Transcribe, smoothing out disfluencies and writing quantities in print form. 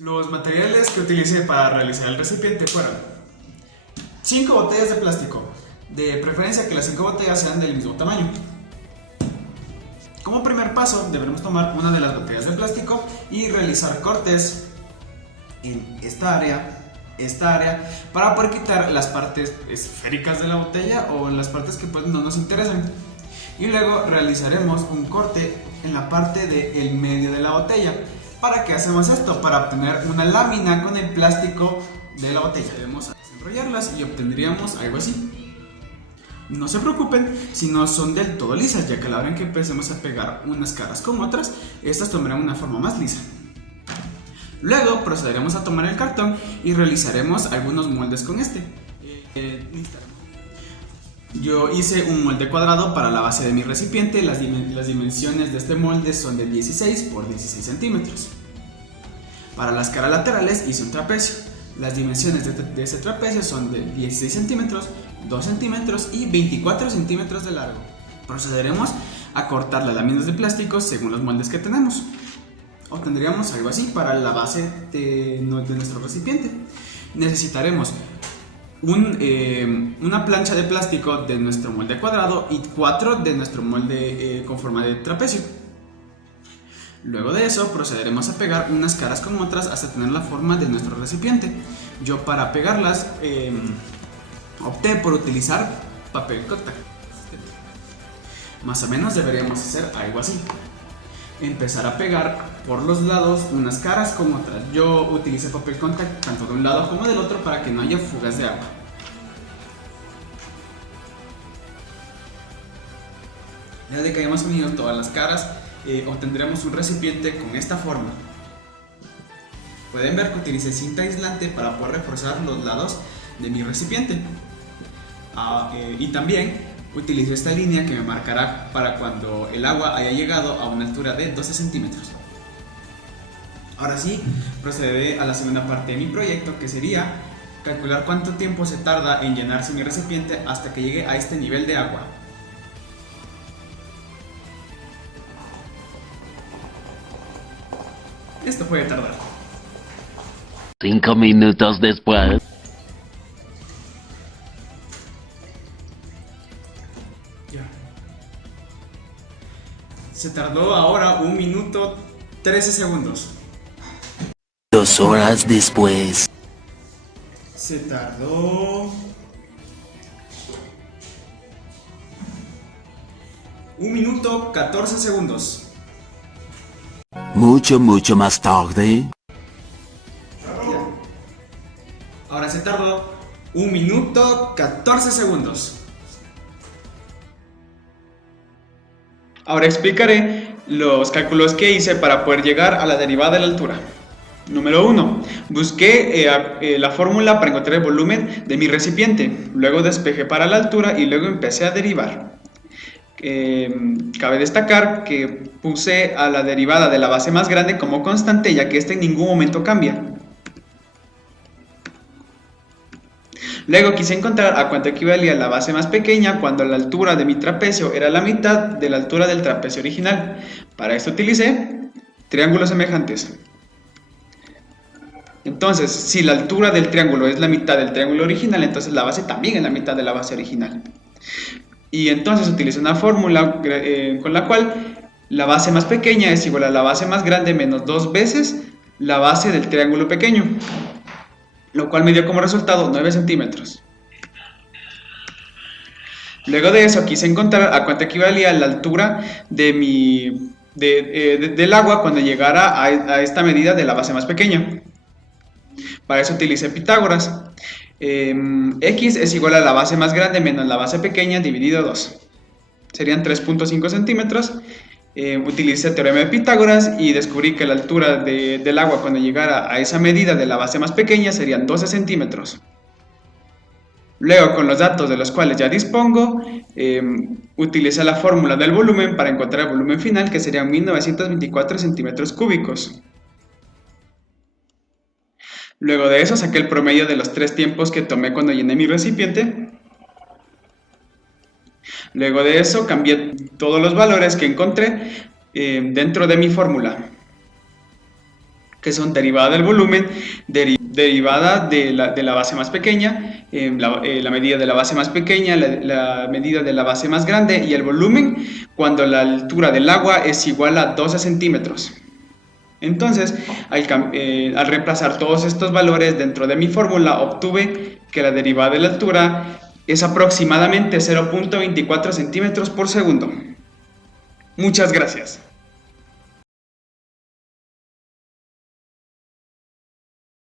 Los materiales que utilicé para realizar el recipiente fueron 5 botellas de plástico, de preferencia que las 5 botellas sean del mismo tamaño. Como primer paso deberemos tomar una de las botellas de plástico y realizar cortes en esta área para poder quitar las partes esféricas de la botella o las partes que pues no nos interesan. Y luego realizaremos un corte en la parte del medio de la botella. ¿Para qué hacemos esto? Para obtener una lámina con el plástico de la botella. Debemos enrollarlas y obtendríamos algo así. No se preocupen si no son del todo lisas, ya que a la hora en que empecemos a pegar unas caras con otras, estas tomarán una forma más lisa. Luego procederemos a tomar el cartón y realizaremos algunos moldes con este. Yo hice un molde cuadrado para la base de mi recipiente. Las dimensiones de este molde son de 16 por 16 centímetros. Para las caras laterales hice un trapecio. Las dimensiones de ese trapecio son de 16 centímetros, 2 centímetros y 24 centímetros de largo. Procederemos a cortar las láminas de plástico según los moldes que tenemos. Obtendríamos algo así para la base de nuestro recipiente. Necesitaremos una plancha de plástico de nuestro molde cuadrado y 4 de nuestro molde con forma de trapecio. Luego de eso procederemos a pegar unas caras con otras hasta tener la forma de nuestro recipiente. Yo para pegarlas opté por utilizar papel contact. Más o menos deberíamos hacer algo así. Empezar a pegar por los lados unas caras con otras. Yo utilicé papel contact tanto de un lado como del otro para que no haya fugas de agua. Ya de que hayamos unido todas las caras, obtendremos un recipiente con esta forma. Pueden ver que utilicé cinta aislante para poder reforzar los lados de mi recipiente. Y también utilizo esta línea que me marcará para cuando el agua haya llegado a una altura de 12 centímetros. Ahora sí, procederé a la segunda parte de mi proyecto, que sería calcular cuánto tiempo se tarda en llenarse mi recipiente hasta que llegue a este nivel de agua. Esto puede tardar 5 minutos después. Se tardó ahora 1 minuto 13 segundos. 2 horas después. Se tardó 1 minuto 14 segundos. Mucho más tarde. Ahora se tardó 1 minuto 14 segundos. Ahora explicaré los cálculos que hice para poder llegar a la derivada de la altura. Número 1. Busqué la fórmula para encontrar el volumen de mi recipiente. Luego despejé para la altura y luego empecé a derivar. Cabe destacar que puse a la derivada de la base más grande como constante, ya que esta en ningún momento cambia. Luego quise encontrar a cuánto equivalía la base más pequeña cuando la altura de mi trapecio era la mitad de la altura del trapecio original. Para esto utilicé triángulos semejantes. Entonces, si la altura del triángulo es la mitad del triángulo original, entonces la base también es la mitad de la base original. Y entonces utilicé una fórmula con la cual la base más pequeña es igual a la base más grande menos 2 veces la base del triángulo pequeño, lo cual me dio como resultado 9 centímetros. Luego de eso quise encontrar a cuánto equivalía la altura de del agua cuando llegara a esta medida de la base más pequeña. Para eso utilicé Pitágoras. X es igual a la base más grande menos la base pequeña dividido 2. Serían 3.5 centímetros. Utilicé el teorema de Pitágoras y descubrí que la altura del agua cuando llegara a esa medida de la base más pequeña serían 12 centímetros. Luego, con los datos de los cuales ya dispongo, utilicé la fórmula del volumen para encontrar el volumen final, que serían 1924 centímetros cúbicos. Luego de eso saqué el promedio de los 3 tiempos que tomé cuando llené mi recipiente. Luego de eso cambié todos los valores que encontré dentro de mi fórmula. que son derivada del volumen, derivada de la base más pequeña, la medida de la base más pequeña, la medida de la base más grande y el volumen cuando la altura del agua es igual a 12 centímetros. Entonces, al reemplazar todos estos valores dentro de mi fórmula, obtuve que la derivada de la altura es aproximadamente 0.24 centímetros por segundo. Muchas gracias.